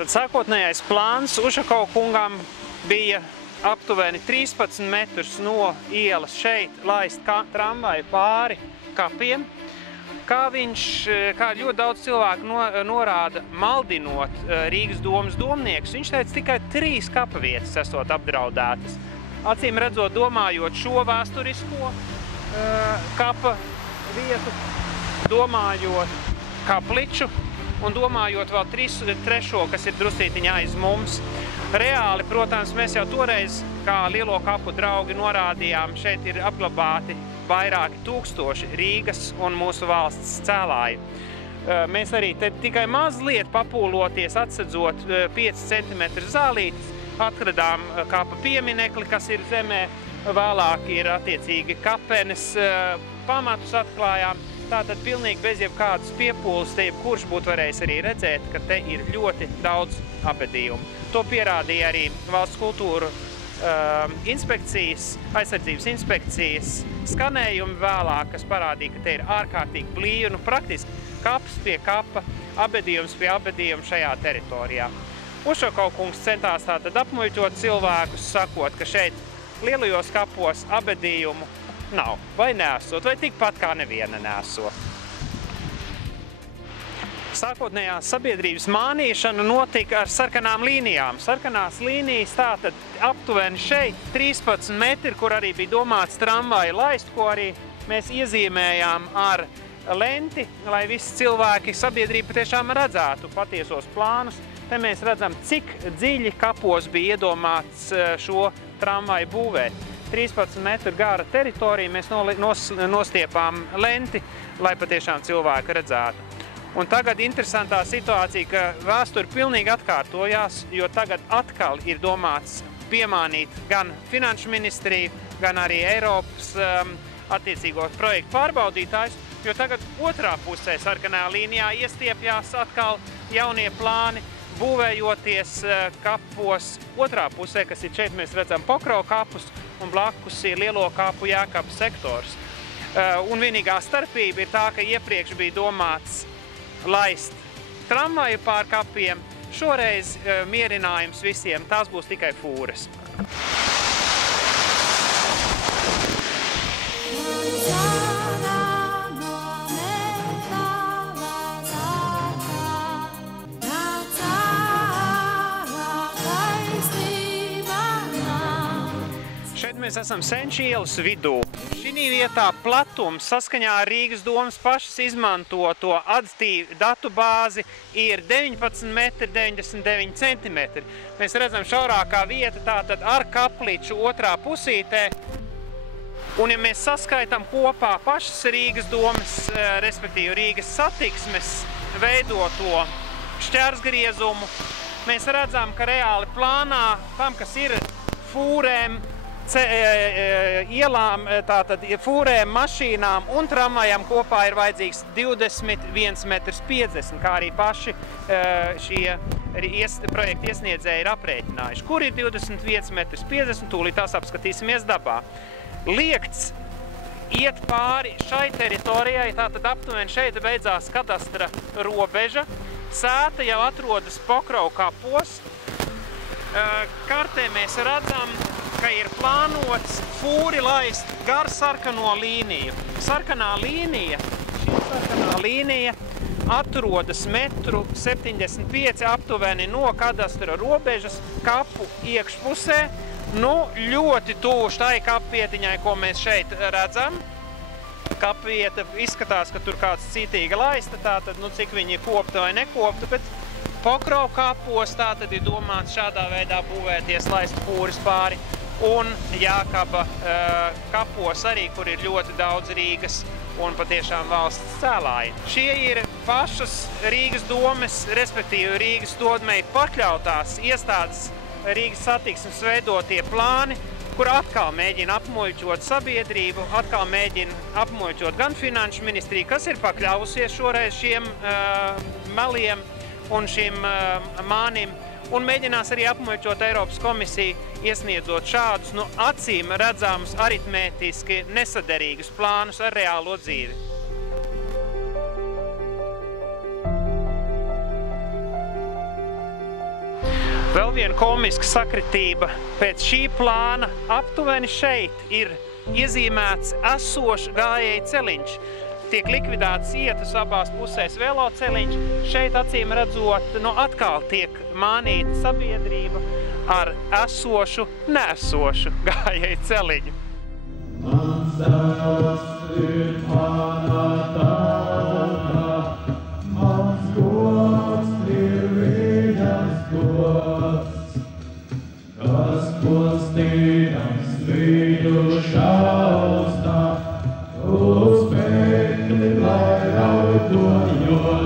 Tātad sākotnējais plāns Ušakovu kungam bija aptuveni 13 metrus no ielas šeit laist tramvaju pāri kapiem. Kā ļoti daudz cilvēku norāda, maldinot Rīgas domas domniekus, viņš teica, tikai 3 kapa vietas esot apdraudētas. Acīm redzot, domājot šo vēsturisko kapa vietu, domājot kapliču un domājot vēl trešo, kas ir drusītiņā aiz mums. Reāli, protams, mēs jau toreiz, kā Lielo kapu draugi norādījām, šeit ir apglabāti vairāki tūkstoši Rīgas un mūsu valsts cēlāju. Mēs arī te tikai mazliet papūloties, atsedzot 5 cm zālītes, atradām kapa pieminekli, kas ir zemē, vēlāk ir attiecīgi kapenes, pamatus atklājām. Tātad pilnīgi bez jebkādas piepūles, te jebkurš būtu varējis arī redzēt, ka te ir ļoti daudz apbedījumu. To pierādīja arī Valsts kultūra inspekcijas, aizsardzības inspekcijas skanējumi vēlāk, kas parādīja, ka te ir ārkārtīgi blīvi, praktiski kaps pie kapa, apbedījums pie apbedījuma šajā teritorijā. Ušakovu kungs centās tātad apmuļķot cilvēkus, sakot, ka šeit lielajos kapos apbedījumu nav, vai nesot, vai tikpat kā neviena nesot. Sākotnējā sabiedrības mānīšana notika ar sarkanām līnijām. Sarkanās līnijas tātad aptuveni šeit 13 metri, kur arī bija domāts tramvaju laist, ko arī mēs iezīmējām ar lenti, lai visi cilvēki sabiedrība tiešām redzētu patiesos plānus. Te mēs redzam, cik dziļi kapos bija iedomāts šo tramvaju būvēt. 13 metru gara teritoriju mēs nostiepām lenti, lai patiešām cilvēki redzētu. Un tagad interesantā situācija, ka vēsture pilnīgi atkārtojās, jo tagad atkal ir domāts piemānīt gan Finanšu ministriju, gan arī Eiropas attiecīgo projektu pārbaudītājus, jo tagad otrā pusē sarkanā līnijā iestiepjās atkal jaunie plāni, būvējoties kapos otrā pusē, kas ir šeit mēs redzam Pokravu kapus, un blakus ir Lielo kapu Jēkabu sektors. Un vienīgā starpība ir tā, ka iepriekš bija domāts laist tramvaju pār kapiem. Šoreiz mierinājums visiem, tās būs tikai fūres. Šeit mēs esam Senču ielas vidū. Šī vietā platums saskaņā ar Rīgas domas pašas izmantoto aditīvu datu bāzi ir 19,99 cm. Mēs redzam šaurākā vieta tātad ar kapliču otrā pusītē. Un ja mēs saskaitām kopā pašas Rīgas domas, respektīvi Rīgas satiksmes veidoto šķērsgriezumu, mēs redzam, ka reāli plānā tam, kas ir fūrēm, ielām, tātad fūrēm, mašīnām un tramvajām kopā ir vajadzīgs 21,50 metrs, kā arī paši šie projekta iesniedzēji ir aprēķinājuši. Kur ir 21,50 metrs, tūlīt tās apskatīsimies dabā. Liekts iet pāri šai teritorijai, tātad aptuveni šeit beidzās kadastra robeža. Sēta jau atrodas Pokravu kapos. Kartē mēs redzam, ka ir plānots fūri laist gar sarkano līniju. Sarkanā līnija, šī sarkanā līnija atrodas 1,75 m aptuveni no kadastra robežas kapu iekšpusē. Ļoti tuvu šai kapvietiņai, ko mēs šeit redzam. Kapvieta izskatās, ka tur kāds citīga laista, tātad, cik viņi ir kopta vai nekopta, bet Pokravu kapos tātad ir domāts šādā veidā būvēties, laist fūris pāri. Un Jēkaba kapos arī, kur ir ļoti daudz Rīgas un patiešām valsts cēlāji. Šie ir pašas Rīgas domes, respektīvi Rīgas domei pakļautās iestādes Rīgas satiksmes veidotie plāni, kur atkal mēģina apmuļķot sabiedrību, atkal mēģina apmuļķot gan Finanšu ministriju, kas ir pakļausies šoreiz šiem meliem un šim mānim, un mēģinās arī apmuļķot Eiropas komisiju, iesniedzot šādus, acīm redzamus, aritmētiski nesaderīgus plānus ar reālo dzīvi. Vēl viena komiska sakritība. Pēc šī plāna aptuveni šeit ir iezīmēts esošs gājēju celiņš. Tiek likvidēts ietas abās pusēs veloceliņš. Šeit acīm redzot, atkal tiek mānīta sabiedrība ar esošu, neesošu gājēju celiņu. Mans tēvs ir manā tauta, mans gods ir viņas gods, kas postīdams viņu šaustā, uz pēkli, lai rauj to, jo